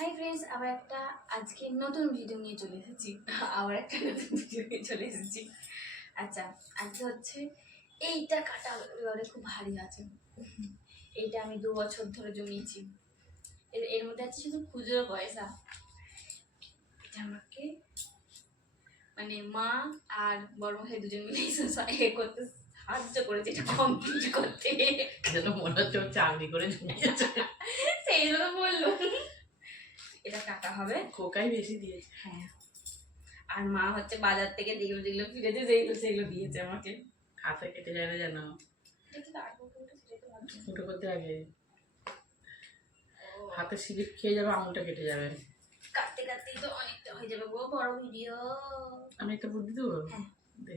Hi friends, আজকে নতুন video নিয়ে চলে এসেছি। আচ্ছা, আজকে হচ্ছে এইটা কাটা এবারে খুব ভারী আছে। এইটা আমি 2 বছর ধরে জমিয়েছি। এর মধ্যে আছে শুধু খুচরো পয়সা। এটা আমাকে মানে মা আর বড় ভাই দুজন মিলে করতে সাহায্য করেছে এটা কমপ্লিট করতে। যেন মনে হচ্ছে চাকরি করে জমিয়েছে, সেই জন্য বললো এটা কাটা হবে। কোকাই বেশি দিয়েছে। হ্যাঁ, আর মা হচ্ছে বাজার থেকে যেগুলো যেগুলো ফিরেছে সেগুলো দিয়েছে আমাকে। হাতে কেটে যায় না যেন, ফুটো করতে আগে হাতে স্লিপ খেয়ে যাবে, আঙুলটা কেটে যাবে। কাটতে কাটতেই তো অনেকটা হয়ে যাবে গো, বড় ভিডিও। আমি একটা বুদ্ধি দেবো। হ্যাঁ দে,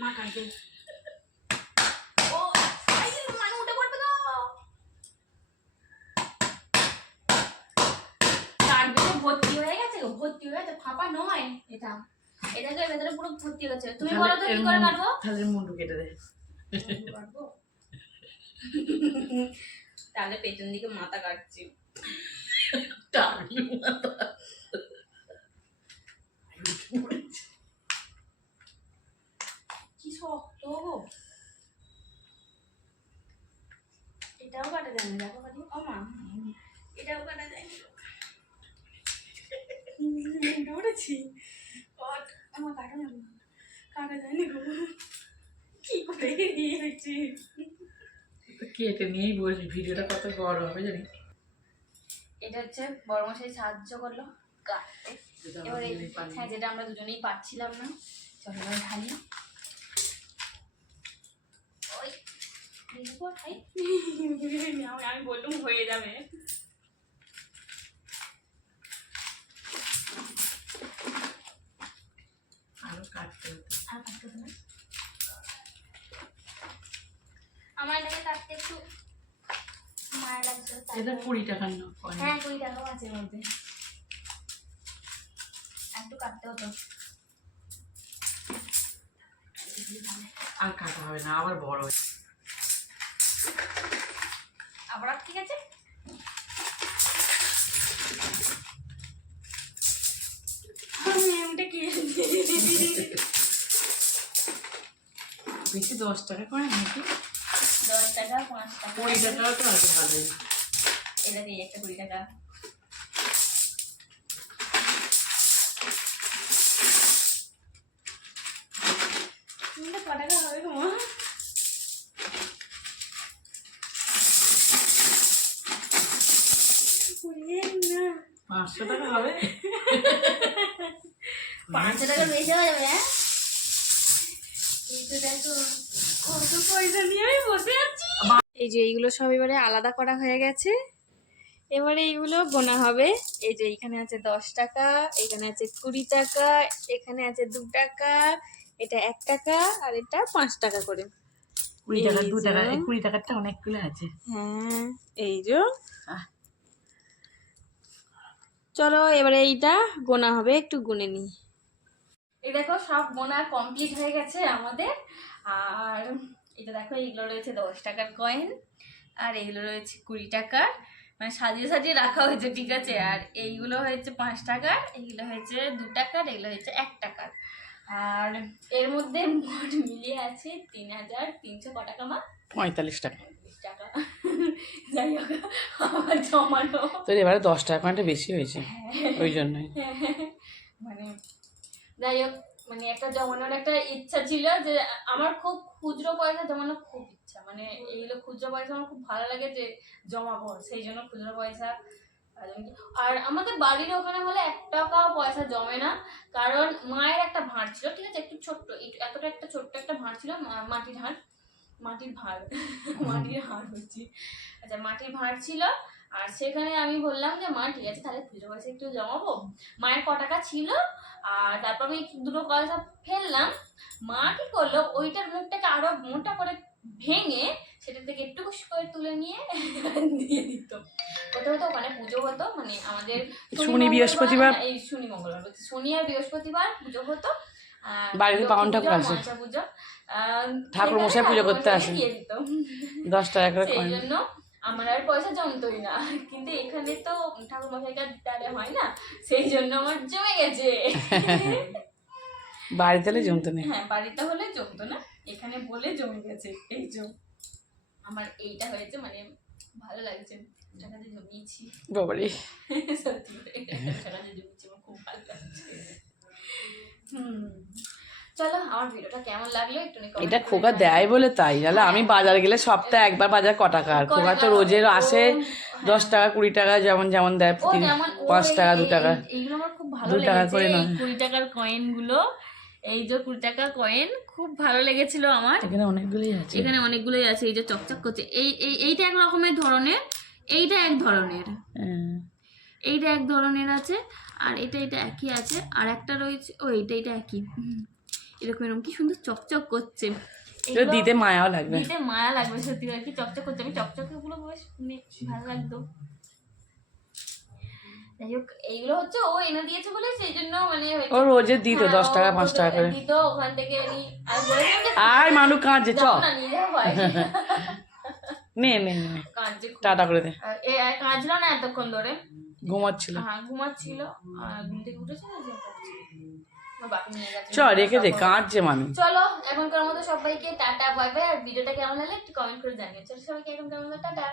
মা কাটবে। ও মানে উঠে পড়বে তো, কাটবে তো ভর্তি হয়ে গেছে, ফাঁপা নয় এটা। এটাকে ভেতরে পুরো ভর্তি হয়ে গেছে। তুমি বলো তো কি করে কাটবো? তাহলে মুন্ডু কেটে দে। কাটবো তাহলে পেছন দিকে মাথা কাটছি। কি শক্ত, এটাও কাটা যায় না। দেখো কাটি আমা, এটাও কাটা যায় না। দৌড়েছি আমার কাটা যাবে না, কাটা যায় না গো, কি করে দিয়েছি। কেটে নিয়েই বসবি, ভিডিওটা কত বড় হবে জানি। এটা হচ্ছে বড় মশাই সাহায্য করলো কাটতে। এবারে হ্যাঁ, যেটা আমরা দুজনেই পারছিলাম না। চলো এবার ঢালি। আমি বললাম হয়ে যাবে। আরো কাটতে হতো, আর কাটতে হবে না। আমার এটাকে কাটতে একটু মায়া লাগছে। এটা 20 টাকার না? হ্যাঁ 20 টাকাও আছে এর মধ্যে। একটু কাটতে হতো। আর কাটা হবে না, আবার বড় হয়ে আবার ঠিক আছে। বেশি 10 টাকা করে নাকি? 10 টাকা 5 টাকা 20 টাকাও তো আছে ভালোই। এটা দিয়ে একটা 20 টাকা। ক টাকা হবে তোমার? 500 টাকা হবে। 500 টাকা বেশি হয়ে যাবে। হ্যাঁ, এই দেখো কত পয়সা নিয়ে আমি বসে আছি। এই যে এইগুলো সব এবারে আলাদা করা হয়ে গেছে। এবারে এইগুলো গোনা হবে। এই যে এখানে আছে 10 টাকা, এখানে আছে 20 টাকা, এখানে আছে 2 টাকা, এটা 1 টাকা, আর এটা 5 টাকা করে। 20 টাকা 2 টাকা, এই 20 টাকারটা অনেকগুলো আছে। হ্যাঁ এই যে চলো এবারে এইটা গোনা হবে, একটু গুনে নিই। এই দেখো সব গোনা কমপ্লিট হয়ে গেছে আমাদের। আর এটা দেখো এইগুলো রয়েছে 10 টাকার কয়েন, আর এইগুলো রয়েছে 20 টাকার, মানে সাজিয়ে সাজিয়ে রাখা হয়েছে, ঠিক আছে। আর এইগুলো হয়েছে 5 টাকার, এইগুলো হয়েছে 2 টাকার, এগুলো হয়েছে 1 টাকার। আর এর মধ্যে মোট মিলিয়ে আছে 3300 ক টাকা মা? 45 টাকা। টাকা। যাই হোক আমার জমানো তো এবারে 10 টাকাটা বেশি হয়েছে, ওই জন্যই। মানে যাই হোক, মানে একটা জমানোর একটা ইচ্ছা ছিল, যে আমার খুব খুচরো পয়সা জমানো খুব ইচ্ছা। মানে এইগুলো খুচরো পয়সা আমার খুব ভালো লাগে যে জমাবো, সেই জন্য খুচরো পয়সা। আর আমাদের বাড়ির ওখানে হলে 1 টাকাও পয়সা জমে না, কারণ মায়ের একটা ভাঁড় ছিল, ঠিক আছে, একটু ছোট্ট, এতটা একটা ছোট্ট একটা ভাঁড় ছিল, মাটির ভাঁড়, মাটির ভাঁড় মাটির হাড় হচ্ছে। আচ্ছা, মাটির ভাঁড় ছিল। আর সেখানে আমি বললাম যে মা ঠিক আছে তাহলে খুচরো পয়সা একটু জমাবো। মায়ের ক টাকা ছিল, আর তারপর আমি দুটো পয়সা ফেললাম। মা কি করলো, ওইটার মুখটাকে আরো মোটা করে ভেঙে সেটা থেকে একটু করে তুলে নিয়ে দিয়ে দিত। হতে হতো ওখানে পুজো হতো, মানে আমাদের শনি বৃহস্পতিবার, এই শনি মঙ্গলবার বলছি, শনি আর বৃহস্পতিবার পুজো হতো। বাড়িতে বাউন ঠাকুর আসে, পুজো ঠাকুর মশাই পুজো করতে আসে, 10 টাকা করে সেই জন্য আমার আর পয়সা জমতোই না, কিন্তু এখানে তো ঠাকুর মশাইকার দ্বারা হয় না, সেই জন্য আমার জমে গেছে। বাড়িতে হলে জমতো না। হ্যাঁ, বাড়িতে হলে জমতো না, এখানে বলে জমে গেছে। এই জন্য আমার এইটা হয়েছে, মানে ভালো লাগছে, টাকাতে জমিয়েছি। বাবারে, সত্যি টাকাতে জমিয়েছি, আমার খুব ভালো লাগছে। চলো, আমার ভিডিওটা কেমন লাগলো একটু এটা খোকা দেয় বলে তাই, নাহলে আমি বাজার গেলে সপ্তাহে একবার বাজার ক টাকা, আর খোকা তো রোজের আসে 10 টাকা 20 টাকা যেমন যেমন দেয়, 5 টাকা 2 টাকা, এইগুলো আমার খুব ভালো 2 টাকা লেগেছে। করে এই নয়। 20 টাকার কয়েন গুলো, এই যে 20 টাকার কয়েন খুব ভালো লেগেছিল আমার। এখানে অনেকগুলোই আছে, এখানে অনেকগুলোই আছে, এই যে চকচক করছে। এইটা এক রকমের ধরনের, এইটা এক ধরনের, এইটা এক ধরনের আছে, আর এটা একই আছে, আর একটা রয়েছে ও এইটা একই। এরকম এরকম কি সুন্দর চকচক করছে, এটা দিতে মায়াও লাগবে, দিতে মায়া লাগবে সত্যি আর কি, চকচক করছে। আমি চকচকে গুলো বেশ ভালো লাগতো। যাই হোক, এইগুলো হচ্ছে ও এনে দিয়েছে বলে সেই জন্য মানে ও রোজে দিত 10 টাকা 5 টাকা করে দিত, ওখান থেকে আমি বলেছিলাম যে আর মানু কাঁদছে, চ যাও না, নিয়ে যাও ভাই। নে নে কাঁদছে খুব। টাটা করে দে। কাঁদছিল না এতক্ষণ ধরে, ঘুমাচ্ছিল, হ্যাঁ ঘুমাচ্ছিল, ঘুম থেকে উঠেছে না, যে বাপি নিয়ে গেছে। চ রেখে দে, কাঁদছে মানু। চলো, এখনকার মতো সবাইকে টাটা বাই বাই। আর ভিডিওটা কেমন লাগলে একটু কমেন্ট করে জানিও। চলো সবাইকে এখন কেমন টাটা।